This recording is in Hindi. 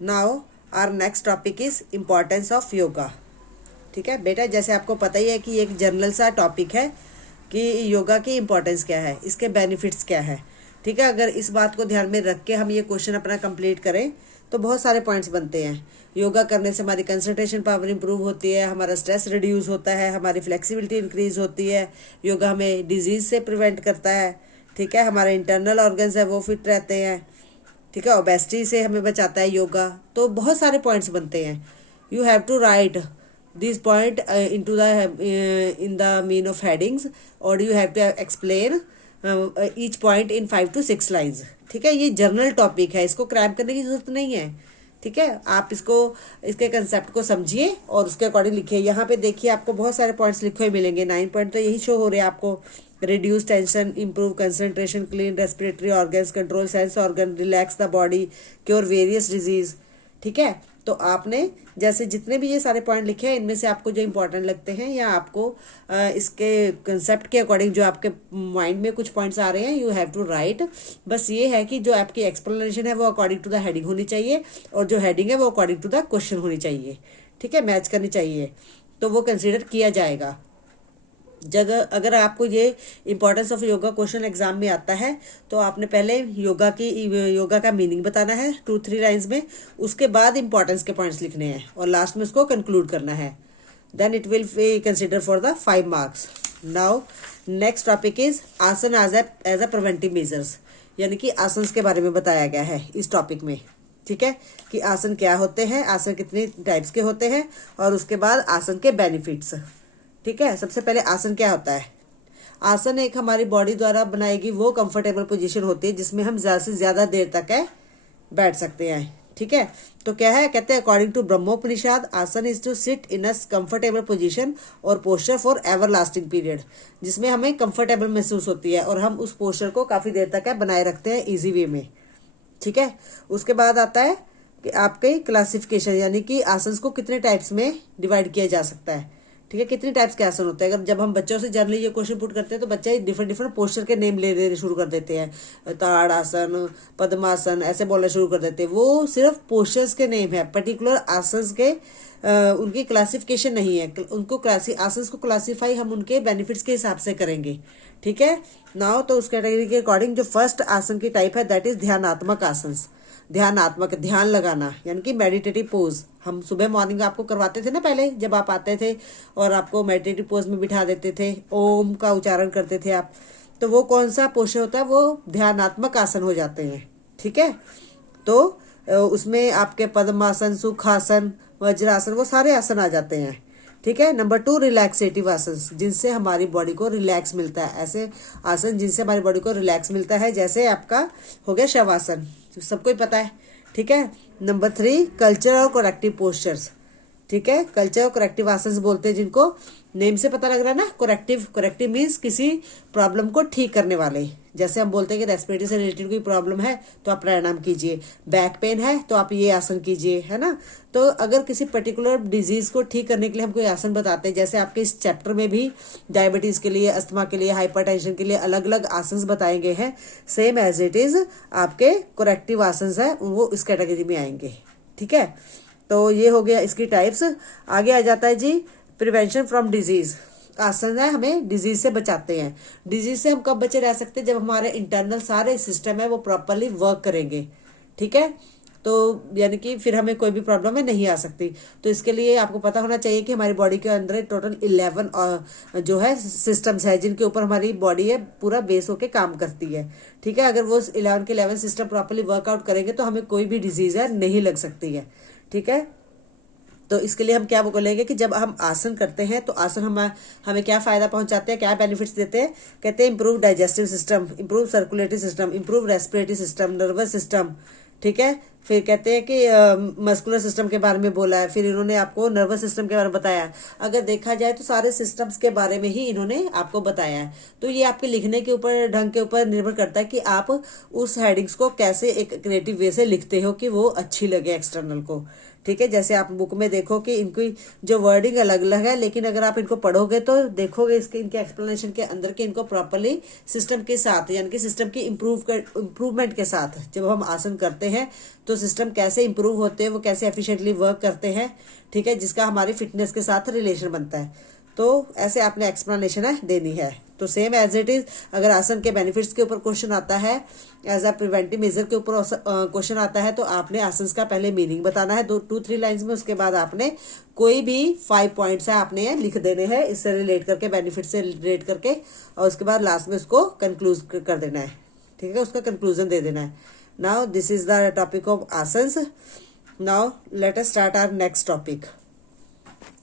Now our next topic is importance of yoga. ठीक है बेटा, जैसे आपको पता ही है कि एक जनरल सा टॉपिक है कि योगा की इम्पोर्टेंस क्या है, इसके बेनिफिट्स क्या है। ठीक है, अगर इस बात को ध्यान में रख के हम ये क्वेश्चन अपना कंप्लीट करें तो बहुत सारे पॉइंट्स बनते हैं। योगा करने से हमारी कंसंट्रेशन पावर इंप्रूव होती है, हमारा स्ट्रेस रिड्यूस होता है, हमारी फ्लेक्सिबिलिटी इंक्रीज होती है, योगा हमें डिजीज से प्रिवेंट करता है। ठीक है, हमारे इंटरनल ऑर्गन्स है वो फिट रहते हैं। ठीक है, ओबेसिटी से हमें बचाता है योगा। तो बहुत सारे पॉइंट्स बनते हैं। You have to write this point into the in the mean of headings और you have to explain each point in 5 to 6 lines. ठीक है, ये जर्नल टॉपिक है, इसको क्रैम करने की जरूरत नहीं है। ठीक है, आप इसको इसके कंसेप्ट को समझिए और उसके अकॉर्डिंग लिखिए। यहाँ पे देखिए आपको बहुत सारे पॉइंट्स लिखे हुए मिलेंगे। 9 पॉइंट तो यही शो हो रहे हैं आपको। Reduce tension, improve concentration, clean respiratory organs, control sense organ, relax the body, cure various disease. ठीक है, तो आपने जैसे जितने भी ये सारे पॉइंट लिखे हैं इनमें से आपको जो इंपॉर्टेंट लगते हैं या आपको इसके कंसेप्ट के अकॉर्डिंग जो आपके माइंड में कुछ पॉइंट्स आ रहे हैं, यू हैव टू राइट। बस ये है कि जो आपकी एक्सप्लेनेशन है वो अकॉर्डिंग टू द हेडिंग होनी चाहिए और जो हेडिंग है वो अकॉर्डिंग टू द क्वेश्चन होनी चाहिए। ठीक है, मैच करनी चाहिए, तो वो कंसिडर किया जाएगा। जगह अगर आपको ये importance of yoga question exam में आता है तो आपने पहले योगा का मीनिंग बताना है 2-3 लाइन्स में, उसके बाद इंपॉर्टेंस के पॉइंट्स लिखने हैं और लास्ट में उसको कंक्लूड करना है। Then it will be consider for the 5 marks. Now next topic is asan as a preventive measures, यानी कि आसन के बारे में बताया गया है इस टॉपिक में। ठीक है, कि आसन क्या होते हैं, आसन कितने टाइप्स के होते हैं और उसके बाद आसन के बेनिफिट्स। ठीक है, सबसे पहले आसन क्या होता है। आसन एक हमारी बॉडी द्वारा बनाएगी वो कंफर्टेबल पोजीशन होती है जिसमें हम ज्यादा से ज्यादा देर तक बैठ सकते हैं। ठीक है, तो क्या है, कहते हैं according to Brahmopanishad asana is to sit in a comfortable position और posture for everlasting period, जिसमें हमें कंफर्टेबल महसूस होती है और हम उस पोस्चर को काफी देर तक बनाए रखते हैं इजी वे में। ठीक है, उसके बाद आता है कि आपके क्लासिफिकेशन, यानी कि आसन को कितने टाइप्स में डिवाइड किया जा सकता है। ठीक है, कितने टाइप्स के आसन होते हैं। अगर जब हम बच्चों से जनरली ये क्वेश्चन पुट करते हैं तो बच्चे डिफरेंट डिफरेंट पोस्चर के नेम ले लेने शुरू कर देते हैं। ताड़ आसन, पद्मासन, ऐसे बोलना शुरू कर देते हैं। वो सिर्फ पोस्चर्स के नेम है, पर्टिकुलर आसन के उनकी क्लासिफिकेशन नहीं है। उनको आसन को क्लासीफाई हम उनके बेनिफिट्स के हिसाब से करेंगे। ठीक है, नाउ तो उस कैटेगरी के अकॉर्डिंग जो फर्स्ट आसन की टाइप है दैट इज ध्यानात्मक आसन। ध्यानात्मक, ध्यान लगाना, यानी कि मेडिटेटिव पोज। हम सुबह मॉर्निंग आपको करवाते थे ना, पहले जब आप आते थे और आपको मेडिटेटिव पोज में बिठा देते थे, ओम का उच्चारण करते थे आप, तो वो कौन सा पोस्चर होता है, वो ध्यानात्मक आसन हो जाते हैं। ठीक है, तो उसमें आपके पद्मासन, सुखासन, वज्रासन, वो सारे आसन आ जाते हैं। ठीक है, नंबर 2 रिलैक्सेटिव आसन, जिनसे हमारी बॉडी को रिलैक्स मिलता है। ऐसे आसन जिनसे हमारी बॉडी को रिलैक्स मिलता है, जैसे आपका हो गया शवासन, सबको ही पता है। ठीक है, नंबर 3 कल्चर और करेक्टिव पोस्चर्स। ठीक है, कल्चर और करेक्टिव आसन बोलते हैं जिनको, नेम से पता लग रहा है ना। करेक्टिव मीन्स किसी प्रॉब्लम को ठीक करने वाले। जैसे हम बोलते हैं कि रेस्पिरेटरी से रिलेटेड कोई प्रॉब्लम है तो आप प्राणायाम कीजिए, बैक पेन है तो आप ये आसन कीजिए, है ना। तो अगर किसी पर्टिकुलर डिजीज को ठीक करने के लिए हम कोई आसन बताते हैं, जैसे आपके इस चैप्टर में भी डायबिटीज के लिए, अस्थमा के लिए, हाइपरटेंशन के लिए अलग अलग आसन बताए गए हैं, सेम एज इट इज आपके करेक्टिव आसन है वो इस कैटेगरी में आएंगे। ठीक है, तो ये हो गया इसकी टाइप्स। आगे आ जाता है जी प्रिवेंशन फ्रॉम डिजीज। आसन है हमें डिजीज से बचाते हैं। डिजीज से हम कब बचे रह सकते हैं, जब हमारे इंटरनल सारे सिस्टम है वो प्रॉपरली वर्क करेंगे। ठीक है, तो यानी कि फिर हमें कोई भी प्रॉब्लम है नहीं आ सकती। तो इसके लिए आपको पता होना चाहिए कि हमारी बॉडी के अंदर टोटल 11 जो है सिस्टम्स है जिनके ऊपर हमारी बॉडी है पूरा बेस होके काम करती है। ठीक है, अगर वो 11 के 11 सिस्टम प्रॉपरली वर्कआउट करेंगे तो हमें कोई भी डिजीज है नहीं लग सकती है। ठीक है, तो इसके लिए हम क्या बोलेंगे कि जब हम आसन करते हैं तो आसन हमें क्या फायदा पहुंचाते हैं, क्या बेनिफिट्स देते हैं। कहते हैं improve digestive system, improve circulatory system, improve respiratory system, nervous system. ठीक है, फिर कहते हैं कि मस्कुलर सिस्टम के बारे में बोला है, फिर इन्होंने आपको नर्वस सिस्टम के बारे में बताया। अगर देखा जाए तो सारे सिस्टम्स के बारे में ही इन्होंने आपको बताया है। तो ये आपके लिखने के ऊपर, ढंग के ऊपर निर्भर करता है कि आप उस हेडिंग्स को कैसे एक क्रिएटिव वे से लिखते हो कि वो अच्छी लगे एक्सटर्नल को। ठीक है, जैसे आप बुक में देखो कि इनकी जो वर्डिंग अलग अलग है, लेकिन अगर आप इनको पढ़ोगे तो देखोगे इसके इनके एक्सप्लेनेशन के अंदर के इनको प्रॉपरली सिस्टम के साथ, यानी कि सिस्टम की इम्प्रूवमेंट के साथ जब हम आसन करते हैं तो सिस्टम कैसे इम्प्रूव होते हैं, वो कैसे एफिशिएंटली वर्क करते हैं, ठीक है, जिसका हमारी फिटनेस के साथ रिलेशन बनता है। तो ऐसे आपने एक्सप्लेनेशन है देनी है। तो सेम एज इट इज, अगर आसन के बेनिफिट्स के ऊपर क्वेश्चन आता है, एज अ प्रिवेंटिव मेजर के ऊपर क्वेश्चन आता है, तो आपने आसन का पहले मीनिंग बताना है 2-3 लाइंस में। उसके बाद आपने कोई भी 5 पॉइंट्स है आपने लिख देने हैं इससे रिलेट करके, बेनिफिट से रिलेट करके, और उसके बाद लास्ट में उसको कंक्लूड कर देना है, ठीक है, उसका कंक्लूजन दे देना है। Now this is the topic of asans. Now let us start our next topic.